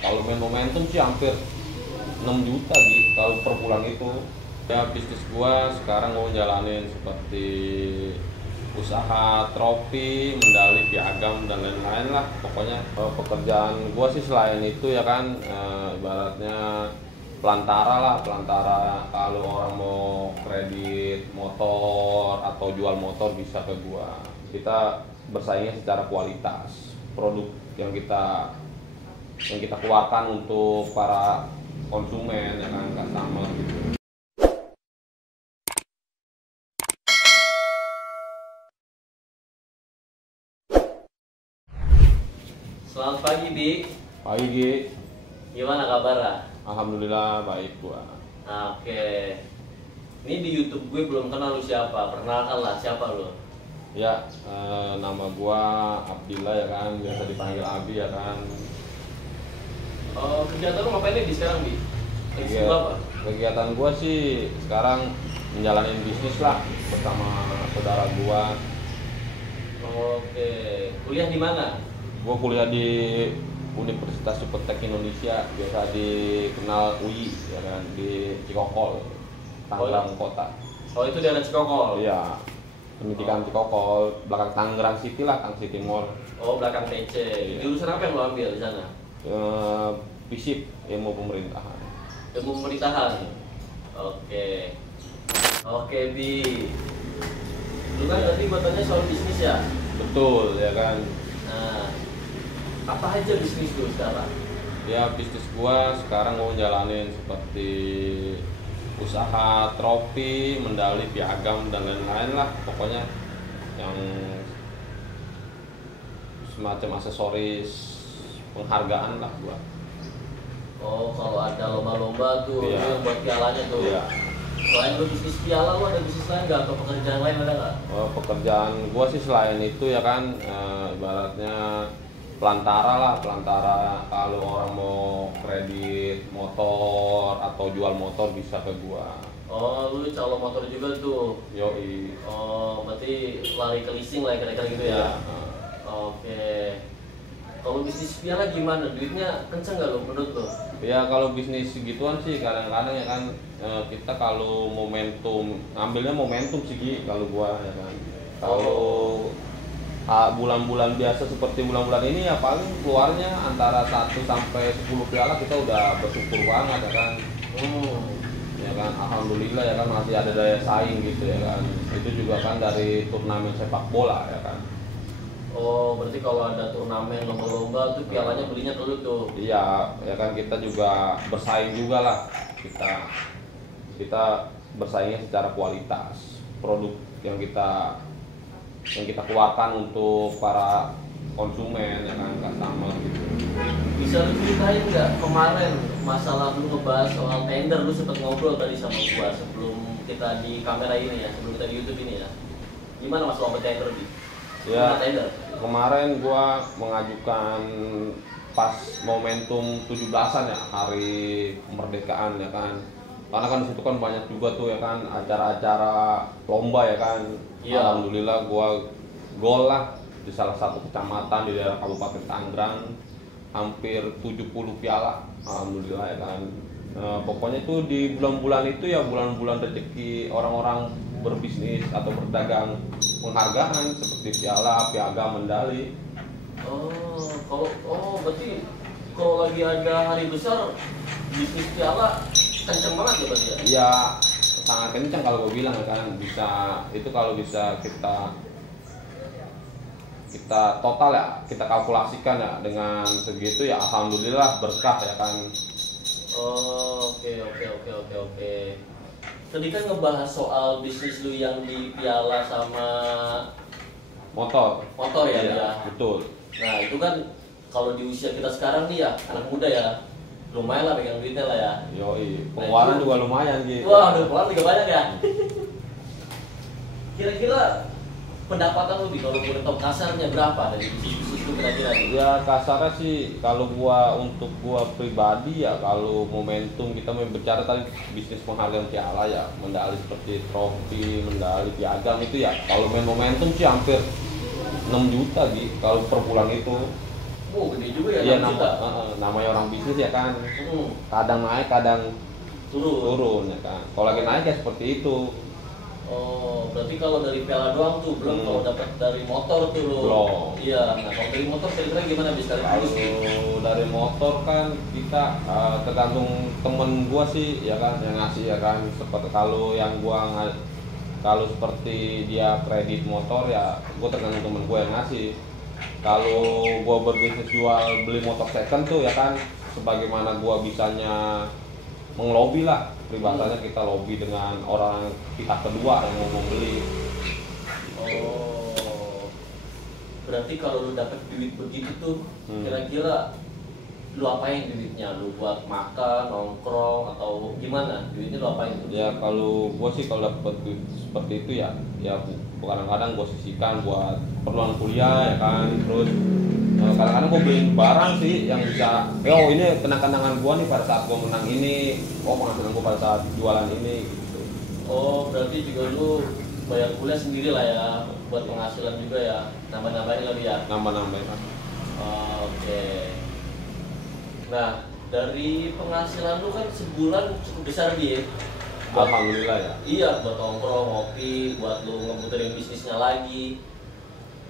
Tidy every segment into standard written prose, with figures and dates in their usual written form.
Kalau main momentum sih hampir 6 juta gitu kalau per bulan itu. Ya bisnis gua sekarang gua jalanin seperti usaha trofi, medali, piagam dan lain-lain lah. Pokoknya pekerjaan gua sih selain itu ya kan ibaratnya pelantara lah, pelantara kalau orang mau kredit motor atau jual motor bisa ke gua. Kita bersaingnya secara kualitas. Produk yang kita keluarkan untuk para konsumen ya kan nggak sama gitu. Selamat pagi, Bi. Pagi Gi, Gimana kabar? alhamdulillah baik gua. Nah, oke. Ini di YouTube gue belum kenal lu siapa. Perkenalkan lah siapa lu. Ya nama gua Abdillah ya kan, biasa dipanggil Abi ya kan. Oh, kegiatan lu ngapain nih di sekarang, Bi? Lagi sibuk apa? Kegiatan gua sih sekarang menjalani bisnis lah bersama saudara gua. Oke. Kuliah di mana? Gua kuliah di Universitas Ciptek Indonesia, biasa dikenal UI ya kan, di Cikokol, Tangerang Kota. Oh, itu di anak Cikokol. Iya, pendidikan Cikokol, belakang Tangerang City lah, Tang City Mall. Oh, belakang TC. Iya. Jurusan apa yang lo ambil di sana? FISIP, ilmu pemerintahan. Ilmu pemerintahan. Oke. Oke, Bi. Lu kan Iya. tadi bertanya soal bisnis ya? Betul ya kan. Nah, apa aja bisnis lu sekarang? Ya bisnis gua sekarang gua jalanin seperti usaha trofi, medali, piagam dan lain-lain lah. Pokoknya yang semacam aksesoris penghargaan lah gua. Oh, kalau ada lomba-lomba tuh, Iya. itu yang buat pialanya tuh. Iya. Selain lu bisnis piala, lu ada bisnis lain nggak? Atau pekerjaan lain ada nggak? Pekerjaan gua sih selain itu ya kan ibaratnya pelantara lah, pelantara kalau orang mau kredit motor atau jual motor bisa ke gua. Oh, lu calon motor juga tuh. Yoi. Oh, berarti lari ke leasing lah kira-kira gitu ya? Iya. Oke. Kalau bisnis piala gimana? Duitnya kenceng nggak lu menurut lu? Ya kalau bisnis gituan sih kadang-kadang ya kan kita kalau momentum ambilnya momentum sih Gi, kalau gua ya kan. Kalau bulan-bulan biasa seperti bulan-bulan ini ya paling keluarnya antara 1 sampai 10 piala kita udah bersyukur banget ya kan. Ya kan alhamdulillah ya kan masih ada daya saing gitu ya kan. Itu juga kan dari turnamen sepak bola ya kan. Oh, berarti kalau ada turnamen lomba-lomba tuh pialanya belinya ke lu tuh. Iya, ya kan kita juga bersaing juga lah. Kita bersaingnya secara kualitas. Produk yang kita keluarkan untuk para konsumen ya kan nggak sama gitu. Bisa lu ceritain nggak kemarin masalah lu ngebahas soal tender, lu sempet ngobrol tadi sama gua sebelum kita di kamera ini ya, sebelum kita di YouTube ini ya. Gimana masalah tender di? Ya, Tender. kemarin gua mengajukan pas momentum 17-an ya, hari kemerdekaan ya kan. Karena kan disitu kan banyak juga tuh ya kan acara-acara lomba ya kan. Iya. Alhamdulillah gua gol lah di salah satu kecamatan di daerah Kabupaten Tangerang, hampir 70 piala. Alhamdulillah ya kan. Pokoknya itu di bulan-bulan itu ya bulan-bulan rezeki orang-orang berbisnis atau berdagang, penghargaan seperti piala, piagam, medali. Berarti kalau lagi ada hari besar bisnis piala kenceng banget ya berarti ya? Ya sangat kencang kalau gue bilang ya kan, bisa itu kalau bisa kita total ya, kita kalkulasikan ya dengan segitu ya alhamdulillah berkah ya kan. Oke. Tadi kan ngebahas soal bisnis lu yang di piala sama Motor motor ya, iya, ya. betul. Nah itu kan kalau di usia kita sekarang nih ya anak muda ya lumayan lah pegang duitnya lah ya. Yoi, pengeluaran juga lumayan gitu. Wah, udah keluar juga banyak ya. Kira-kira pendapatan lu di kalau boleh tahu kasarnya berapa dari bisnis itu kira-kira nih? Ya kasarnya sih kalau untuk gua pribadi ya, kalau momentum kita berbicara tadi bisnis penghargaan piala ya, medali seperti trofi, medali, piagam itu ya kalau main momentum sih hampir 6 juta gitu kalau per bulan itu. Oh, gede juga ya, Iya, 6 juta. namanya orang bisnis ya kan, Hmm, kadang naik kadang turun. turun ya kan. Kalau lagi naik ya seperti itu. Oh, berarti kalau dari piala doang tuh belum, kalau dapat dari motor tuh lo. Belum. Iya, nah kalau dari motor kira-kira gimana bisa Kalau dari motor kan kita tergantung temen gua sih ya kan yang ngasih ya kan. Seperti kalau yang kalau seperti dia kredit motor ya gua tergantung temen gua yang ngasih. Kalau gua berbisnis jual beli motor second tuh ya kan, sebagaimana gua bisanya mengelobi lah, peribahasanya kita lobby dengan orang pihak kedua yang mau membeli. Oh, berarti kalau lu dapat duit begitu tuh, kira-kira lu apain duitnya? Lu buat makan, nongkrong, atau gimana? Duitnya lu apain tuh? Ya kalau gua sih kalau dapet duit seperti itu ya kadang-kadang gua sisihkan buat keperluan kuliah ya kan. Terus kadang-kadang gua beliin barang sih yang bisa, oh ini kenang-kenangan gua nih pada saat gua menang ini, oh penghasilan gua pada saat jualan ini gitu. Oh, berarti juga lu bayar kuliah sendiri lah ya, buat penghasilan juga ya, nambah-nambahin lagi ya. Nambah-nambahin. Oke. Nah, dari penghasilan lu kan sebulan cukup besar dia. Alhamdulillah ya. Iya, buat nongkrong, ngopi, buat lu ngebutuhin bisnisnya lagi.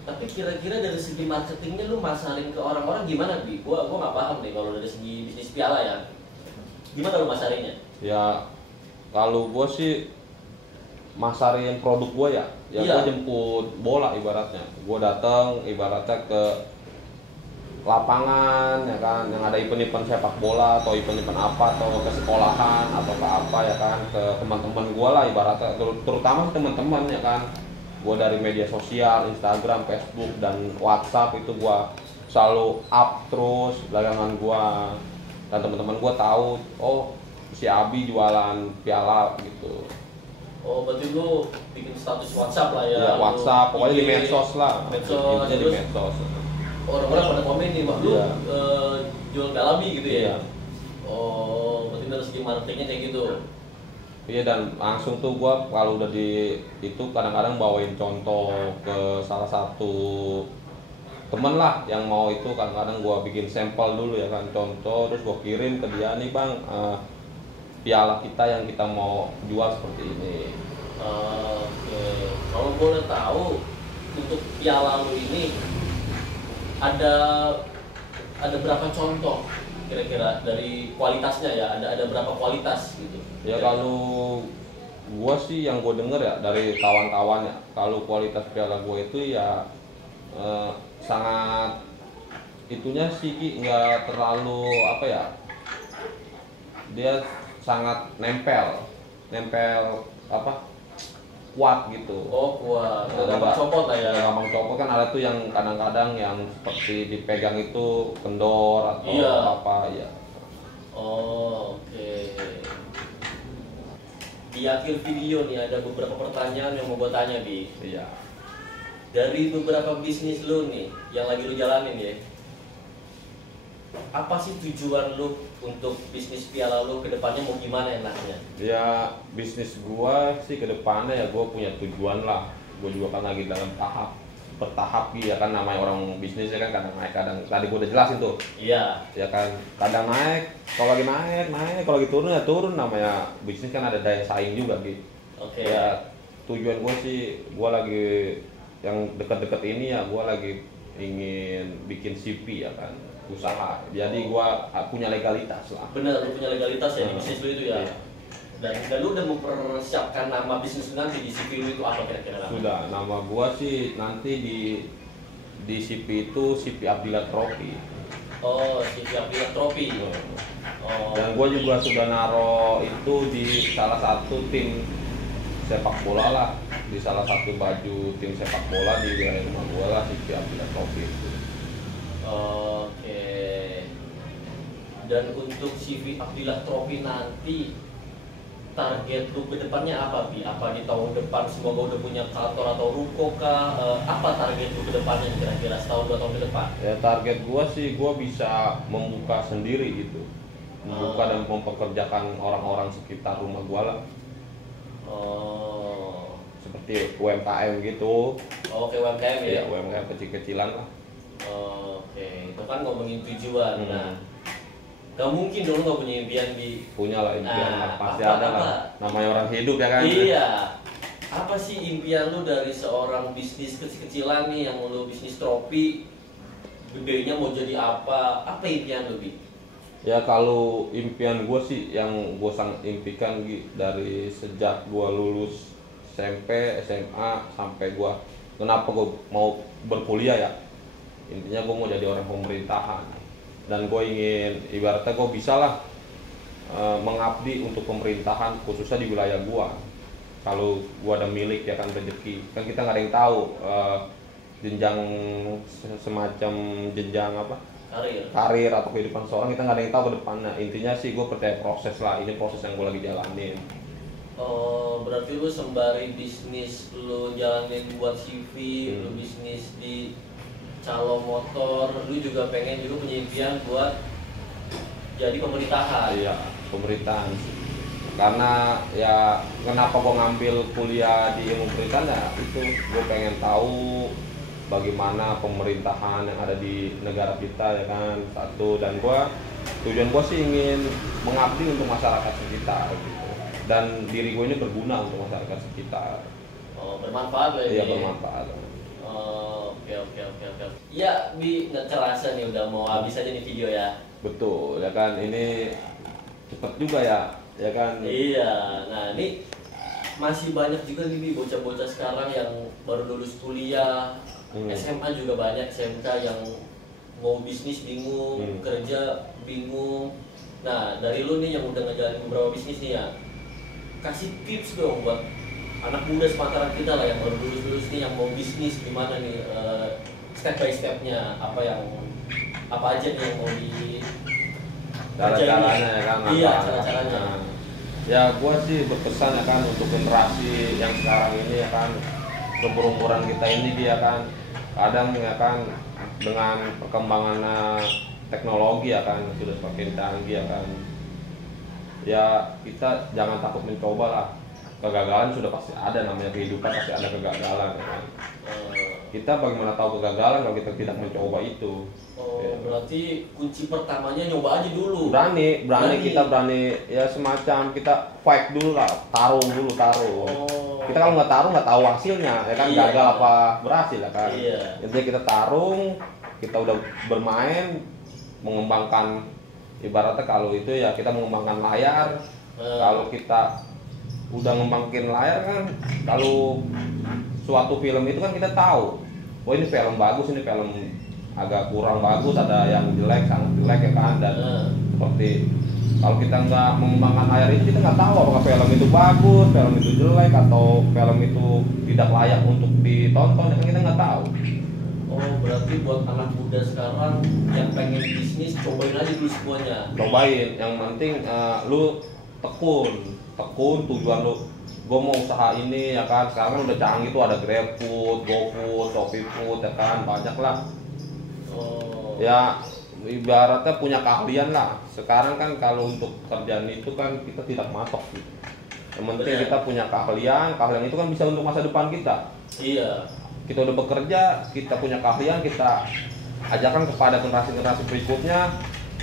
Tapi kira-kira dari segi marketingnya lu masarin ke orang-orang gimana, Bi? Gua nggak paham nih kalau dari segi bisnis piala ya. Gimana lu masarinnya? Ya kalau gua sih masarin produk gua ya Iya. gua jemput bola ibaratnya. Gua datang ibaratnya ke lapangan ya kan, yang ada event-event sepak bola atau event-event apa, atau ke sekolahan atau ke apa ya kan, ke teman-teman gua lah ibaratnya, terutama teman-teman ya kan. Gua dari media sosial, Instagram, Facebook dan WhatsApp itu gua selalu up terus dagangan gua, dan teman-teman gua tahu oh si Abi jualan piala gitu. Oh, berarti lu bikin status WhatsApp lah ya? Ya WhatsApp, pokoknya di IG, medsos lah. Medsos, Intinya di terus medsos. orang-orang pada komen nih, Mak, lu Iya. jual galabi gitu ya? Iya. Oh, berarti dari segi marketingnya kayak gitu. Iya, dan langsung tuh gua kalau udah di itu kadang-kadang bawain contoh ke salah satu temen lah yang mau itu, kadang-kadang gua bikin sampel dulu ya kan, contoh, terus gua kirim ke dia nih bang, piala kita yang kita mau jual seperti ini. Oke, kalau boleh tahu untuk piala lu ini ada berapa contoh kira-kira dari kualitasnya ya? Ada berapa kualitas gitu? Ya kalau gua sih yang gua denger ya dari kawan-kawan ya, kalau kualitas piala gua itu ya sangat itunya sih Ki, nggak terlalu apa ya, dia sangat nempel apa, kuat gitu. Oh, kuat. Nggak gampang copot lah ya. Nggak gampang copot kan, ada tuh yang kadang-kadang yang seperti dipegang itu kendor atau Iya. apa ya. Oh, oke. Di akhir video nih ada beberapa pertanyaan yang mau gue tanya, Bi. Iya. Dari beberapa bisnis lu nih yang lagi lu jalanin ya, apa sih tujuan lu untuk bisnis piala lu ke depannya, mau gimana enaknya? Ya bisnis gua sih ke depannya ya gua punya tujuan lah. Gua juga kan lagi dalam bertahap gitu ya kan, namanya orang bisnis ya kan, kadang naik kadang, tadi gua udah jelasin tuh Iya. ya kan, kadang naik, kalau lagi naik, kalau lagi turun ya turun, namanya bisnis kan ada daya saing juga gitu. Oke. Ya tujuan gua sih, gua lagi yang deket-deket ini ya gua lagi ingin bikin CP ya kan, usaha, jadi gua punya legalitas lah. Bener, lu punya legalitas ya di bisnis lu itu ya? Iya. Dan lu udah mempersiapkan nama bisnis lu nanti di CV lu itu apa kira-kira namanya? Sudah, nama gua sih nanti di CP itu CP Abdillah Trophy. Oh, CV Abdillah Trophy. Oh. Dan gua juga sudah naro itu di salah satu tim sepak bola lah, di salah satu baju tim sepak bola di wilayah rumah gua lah, CP Abdillah Trophy. Oke. Dan untuk CV Abdillah Trophy nanti target lu ke depannya apa, Bi? Apa di tahun depan semoga udah punya kantor atau ruko kah? Apa target lu ke depannya kira-kira setahun 2 tahun ke depan? Ya target gua sih gua bisa membuka sendiri gitu. Membuka dan mempekerjakan orang-orang sekitar rumah gua lah. Oh. Seperti UMKM gitu. Oke, UMKM ya. Ya UMKM kecil-kecilan lah. Oke, itu kan ngomongin tujuan. Hmm. Nah, gak mungkin dong nggak punya impian di. Punya lah impian Nah, lah, pasti apa- ada apa? lah. Namanya orang hidup ya kan. Iya. Apa sih impian lu dari seorang bisnis kecil-kecilan nih yang lu bisnis tropi? Gedenya mau jadi apa? Apa impian lu, Bi? Ya kalau impian gue sih yang gue sangat impikan dari sejak gue lulus SMP, SMA sampai gue kenapa gue mau berkuliah ya, intinya gue mau jadi orang pemerintahan dan gue ingin ibaratnya gue bisa lah mengabdi untuk pemerintahan khususnya di wilayah gue. Kalau gue ada milik ya kan rezeki kan kita nggak ada yang tahu jenjang semacam jenjang apa karir atau kehidupan seorang kita nggak ada yang tahu ke depannya. Intinya sih gue percaya proses lah, ini proses yang gue lagi jalanin. Oh, berarti lu sembari bisnis lu jalanin buat CV, lu bisnis di calo motor, lu juga pengen juga punya impian buat jadi pemerintahan. Iya, pemerintahan sih. Karena ya kenapa gue ngambil kuliah di ilmu pemerintahan ya itu gue pengen tahu bagaimana pemerintahan yang ada di negara kita ya kan satu, dan tujuan gue sih ingin mengabdi untuk masyarakat sekitar gitu, dan diri gue ini berguna untuk masyarakat sekitar. Oh, bermanfaat lah Iya, ini. bermanfaat. Oh, oke. Ya, Bi, nggak terasa nih udah mau habis aja nih video ya. Betul ya kan, ini cepet juga ya kan. Iya, nah ini masih banyak juga nih Bi, bocah-bocah sekarang yang baru lulus kuliah, SMA juga banyak, SMK yang mau bisnis bingung, kerja bingung. Nah, dari lu nih yang udah ngejalanin beberapa bisnis nih ya, kasih tips dong buat anak muda sepantaran kita lah yang baru lulus nih yang mau bisnis gimana nih step by stepnya, apa aja nih yang mau di Cara-caranya ya kan. Iya, cara-caranya. Ya gua sih berpesan ya kan untuk generasi yang sekarang ini ya kan, seumuran kita ini dia kan kadang ya kan dengan perkembangan teknologi ya kan sudah semakin canggih ya kan, ya kita jangan takut mencoba lah. Kegagalan sudah pasti ada, namanya kehidupan pasti ada kegagalan ya kan. Kita bagaimana tahu kegagalan kalau kita tidak mencoba itu. Oh, berarti kunci pertamanya nyoba aja dulu. Berani kita berani ya, semacam kita fight dulu lah, taruh. Oh. Kita kalau nggak taruh nggak tahu hasilnya ya kan, Iya, gagal apa berhasil ya kan. Iya. Intinya kita tarung, kita udah bermain, mengembangkan, ibaratnya kalau itu ya kita mengembangkan layar. Kalau kita udah ngembangin layar kan, kalau suatu film itu kan kita tahu, oh ini film bagus, ini film agak kurang bagus, ada yang jelek, sangat jelek ya kan. Dan seperti kalau kita nggak mengembangkan layar itu, kita nggak tahu apakah film itu bagus, film itu jelek, atau film itu tidak layak untuk ditonton, ya kan kita nggak tahu. Oh, berarti buat anak muda sekarang yang pengen bisnis, cobain aja dulu semuanya. Cobain, yang penting lu tekun tujuan lu. Gue mau usaha ini ya kan, sekarang kan udah canggih tuh, ada GrabFood, GoFood, ShopeeFood ya kan, banyak lah. Oh. Ya ibaratnya punya keahlian lah. Sekarang kan kalau untuk kerjaan itu kan kita tidak matok gitu. Yang penting kita punya keahlian itu kan bisa untuk masa depan kita. Iya. Kita udah bekerja, kita punya keahlian, kita ajarkan kepada generasi berikutnya.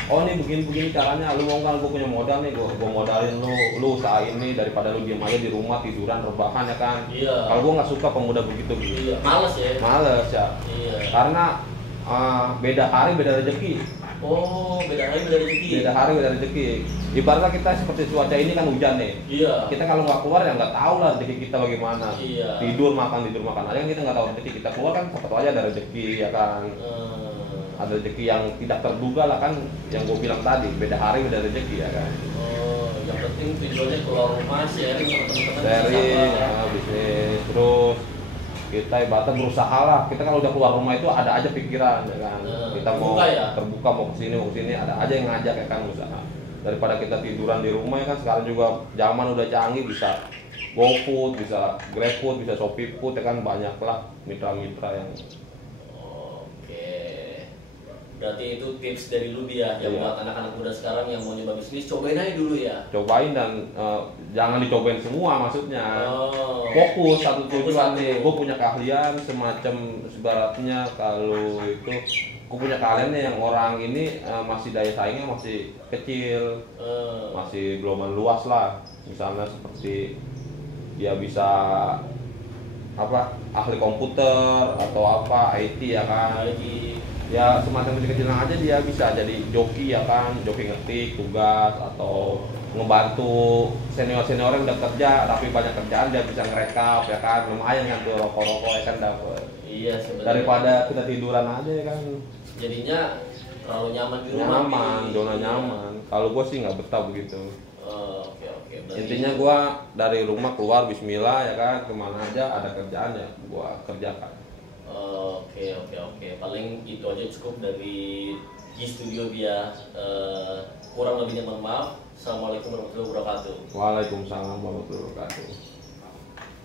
Oh ini begini caranya, lu mau nggak, gue punya modal nih, gue modalin lu usaha ini daripada lu diem aja di rumah tiduran rebahan ya kan. Iya. Kalau gue nggak suka pemuda begitu. Iya. Males ya. Iya. Karena beda hari beda rezeki. Oh, beda hari beda rezeki. Beda hari beda rezeki. Ibaratnya kita seperti cuaca ini kan hujan nih. Iya. Kita kalau nggak keluar ya nggak tahu lah rezeki kita bagaimana. Iya. Tidur makan aja kan kita nggak tahu rezeki kita keluar kan, siapa tahu aja ada rezeki ya kan. Ada rezeki yang tidak terduga lah kan, yang gue bilang tadi, beda hari beda rezeki ya kan. Oh, yang penting tujuannya keluar rumah, sharing sama teman-teman. Sharing, bisnis, terus kita ibaratnya berusaha lah. Kita kalau udah keluar rumah itu ada aja pikiran ya kan. Kita mau terbuka, mau kesini, ada aja yang ngajak ya kan, usaha. Daripada kita tiduran di rumah ya kan, sekarang juga zaman udah canggih, bisa GoFood, bisa GrabFood, bisa ShopeeFood ya kan, banyak lah mitra-mitra yang. Berarti itu tips dari lu ya, yang buat anak-anak muda sekarang yang mau nyoba bisnis, cobain aja dulu ya. Cobain dan jangan dicobain semua maksudnya. Fokus satu tujuan nih. Gue punya keahlian semacam sebaratnya kalau itu aku punya kalian nih yang orang ini masih daya saingnya masih kecil, masih belum luas lah. Misalnya seperti dia bisa apa ahli komputer atau apa IT ya kan. Ya semacam kecil-kecilan aja dia bisa jadi joki ya kan, joki ngetik tugas atau ngebantu senior-senior yang udah kerja tapi banyak kerjaan dia bisa ngerekap ya kan, lumayan kan tuh rokok-rokok ya kan dapet. Iya sebenarnya. Daripada kita tiduran aja ya kan. Jadinya terlalu nyaman di rumah. Nyaman, zona nyaman. Kalau gue sih nggak betah begitu. Oke. Berarti Intinya gue dari rumah keluar Bismillah ya kan, kemana aja ada kerjaan ya gue kerjakan. Oke. Paling itu aja cukup dari G Studio dia. Kurang lebihnya mohon maaf. Assalamualaikum warahmatullahi wabarakatuh. Waalaikumsalam warahmatullahi wabarakatuh.